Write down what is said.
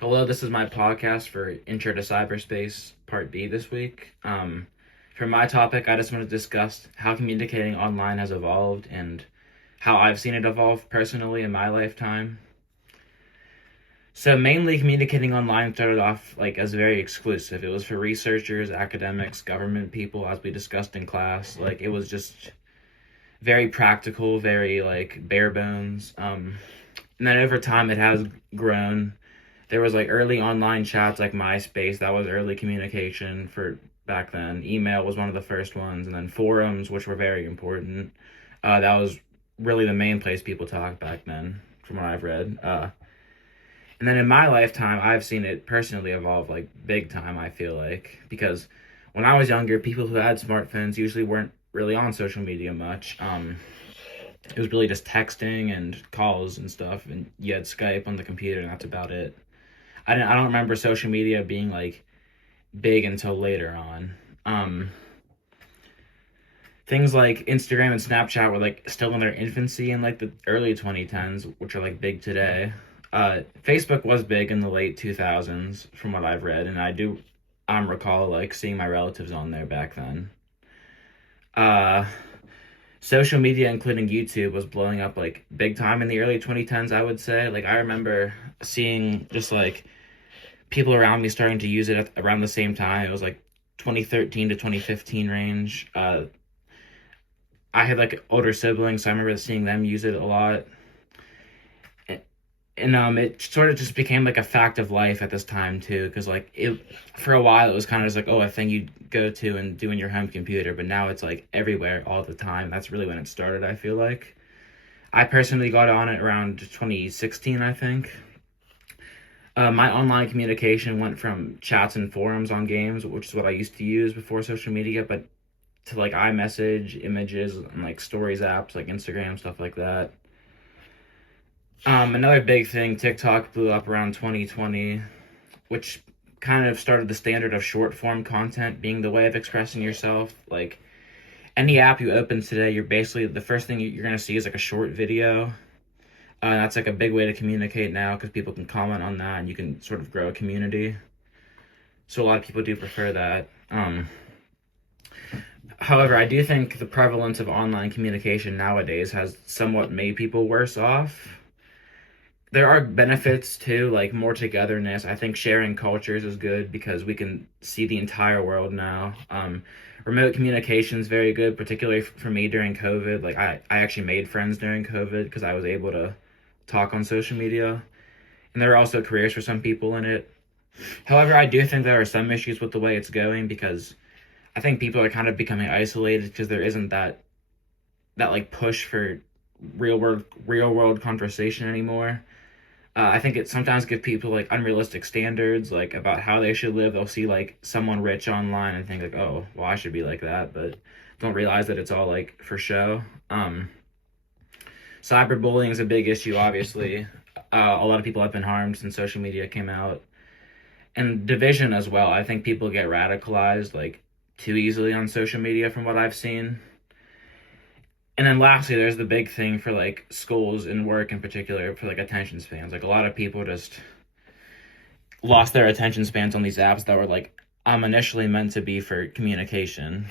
Hello, this is my podcast for Intro to Cyberspace Part B this week. For my topic, I just want to discuss how communicating online has evolved and how I've seen it evolve personally in my lifetime. So mainly communicating online started off like as very exclusive. It was for researchers, academics, government people, as we discussed in class. Like it was just very practical, very like bare bones. And then over time it has grown. There was like early online chats like MySpace. That was early communication for back then. Email was one of the first ones, and then forums, which were very important. That was really the main place people talked back then, from what I've read. And then in my lifetime, I've seen it personally evolve like big time. I feel like because when I was younger, people who had smartphones usually weren't really on social media much. It was really just texting and calls and stuff, and you had Skype on the computer, and that's about it. I don't remember social media being like big until later on. Um, Things like Instagram and Snapchat were like still in their infancy in like the early 2010s, which are like big today. Facebook was big in the late 2000s, from what I've read, and I do recall like seeing my relatives on there back then. Uh, Social media, including YouTube, was blowing up like big time in the early 2010s. I would say, like I remember seeing just like people around me starting to use it around the same time. It was like 2013 to 2015 range. I had like older siblings, so I remember seeing them use it a lot. And it sort of just became like a fact of life at this time too, because like it for a while it was kind of just like, oh, a thing you go to and do in your home computer, but now it's like everywhere all the time. That's really when it started, I feel like. I personally got on it around 2016, I think. My online communication went from chats and forums on games, which is what I used to use before social media, but to like iMessage, images, and like stories apps like Instagram, stuff like that. Another big thing, TikTok blew up around 2020, which kind of started the standard of short form content being the way of expressing yourself. Like any app you open today, you're basically the first thing you're going to see is like a short video. That's like a big way to communicate now because people can comment on that and you can sort of grow a community. So a lot of people do prefer that. However, I do think the prevalence of online communication nowadays has somewhat made people worse off. There are benefits too, like more togetherness. I think sharing cultures is good because we can see the entire world now. Remote communication is very good, particularly for me during COVID. Like I actually made friends during COVID because I was able to talk on social media. And there are also careers for some people in it. However, I do think there are some issues with the way it's going because I think people are kind of becoming isolated because there isn't that like push for real world conversation anymore. I think it sometimes gives people like unrealistic standards like about how they should live. They'll see like someone rich online and think like, oh, well, I should be like that, but don't realize that it's all like for show. Cyberbullying is a big issue, obviously. A lot of people have been harmed since social media came out, and division as well. I think people get radicalized like too easily on social media, from what I've seen. And then lastly, there's the big thing for like schools and work in particular for like attention spans. Like a lot of people just lost their attention spans on these apps that were like initially meant to be for communication.